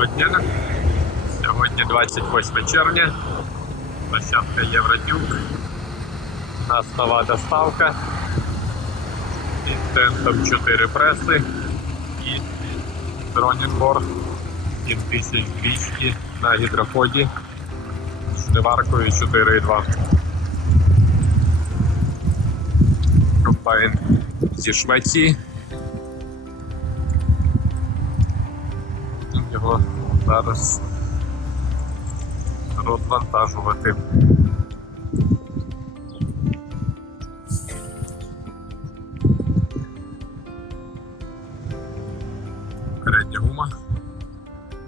Доброго. Сьогодні 28 червня. Площадка Євротюк. У нас нова доставка. Тентом 4 преси і Дронінборг 7200 на гідроході з шниваркою 4,2. Комбайн зі Швеції. Зараз розвантажувати. Передня гума,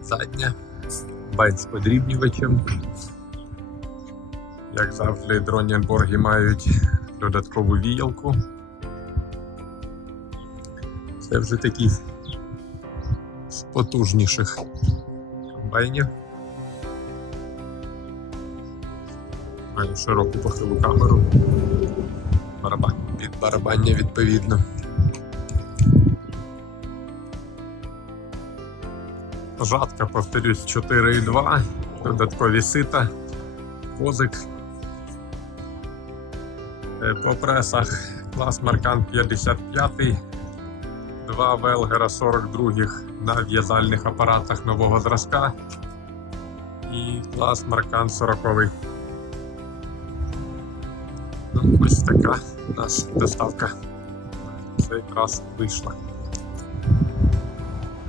задня, байт з подрібнювачем. Як завжди, Дронінборги мають додаткову віялку. Це вже такий з потужніших комбайнів. Має широку похилу камеру. Барабан, під барабання відповідно. Жатка, повторюсь, 4,2, додаткові сита, козик. Е, По пресах клас Маркан 55, два Велгера 42 на в'язальних апаратах нового зразка і клас Маркан 40. Ну, ось така у нас доставка. Це якраз вийшла.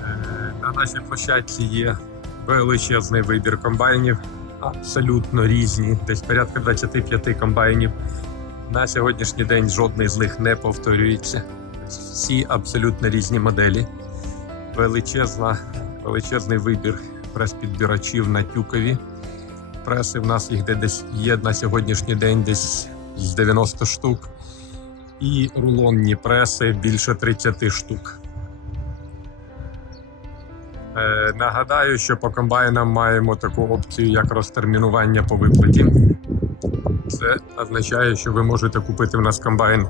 Е, На нашій площадці є величезний вибір комбайнів, абсолютно різні, десь порядка 25 комбайнів. На сьогоднішній день жодний з них не повторюється. Всі абсолютно різні моделі. Величезна, величезний вибір прес-підбирачів на тюкові. Преси в нас їх десь є на сьогоднішній день десь з 90 штук. І рулонні преси більше 30 штук. Е, нагадаю, що по комбайнам маємо таку опцію, як розтермінування по виплаті. Це означає, що ви можете купити в нас комбайн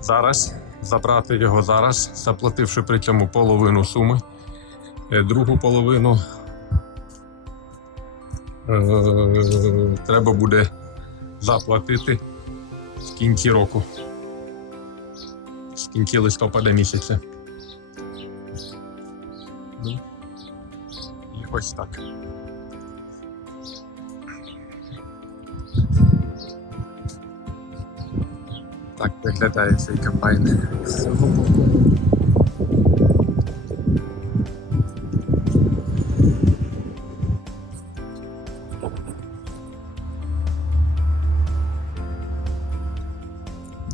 зараз, забрати його зараз, заплативши при цьому половину суми. Е, Другу половину е, треба буде заплатити в кінці року, в кінці листопада місяця. Ну, і ось так. Так виглядає цей комбайн з цього боку.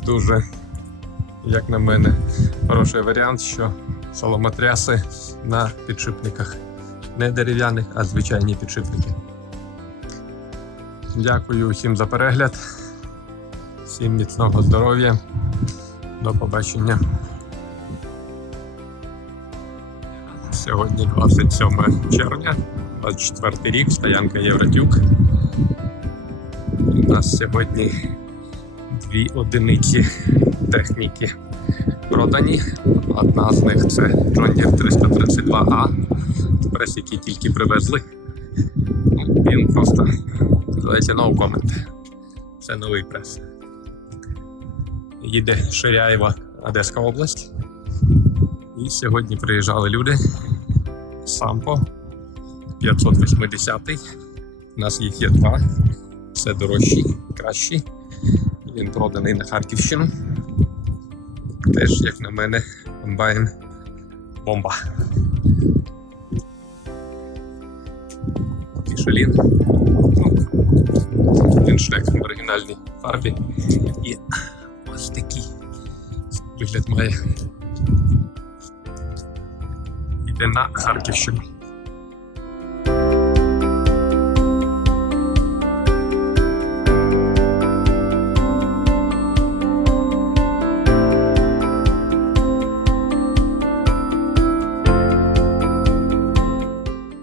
Дуже, як на мене, хороший варіант, що соломотряси на підшипниках. Не дерев'яних, а звичайні підшипники. Дякую усім за перегляд. Всім міцного здоров'я. До побачення. Сьогодні 27 червня, 24 рік, стоянка Євротюк. У нас сьогодні дві одиниці техніки продані. Одна з них це John Deere 332A, прес, який тільки привезли. Ну, Він просто називається no comment. Це новий прес. Їде Ширяєва, Одеська область. І сьогодні приїжджали люди. Сампо 580. У нас їх є два. Це дорожчий, кращий. Він проданий на Харківщину. Теж, як на мене, комбайн бомба. Мішелін. Ну, він шлях в оригінальній фарбі. І ось такий вигляд має. Йде на Харківщину.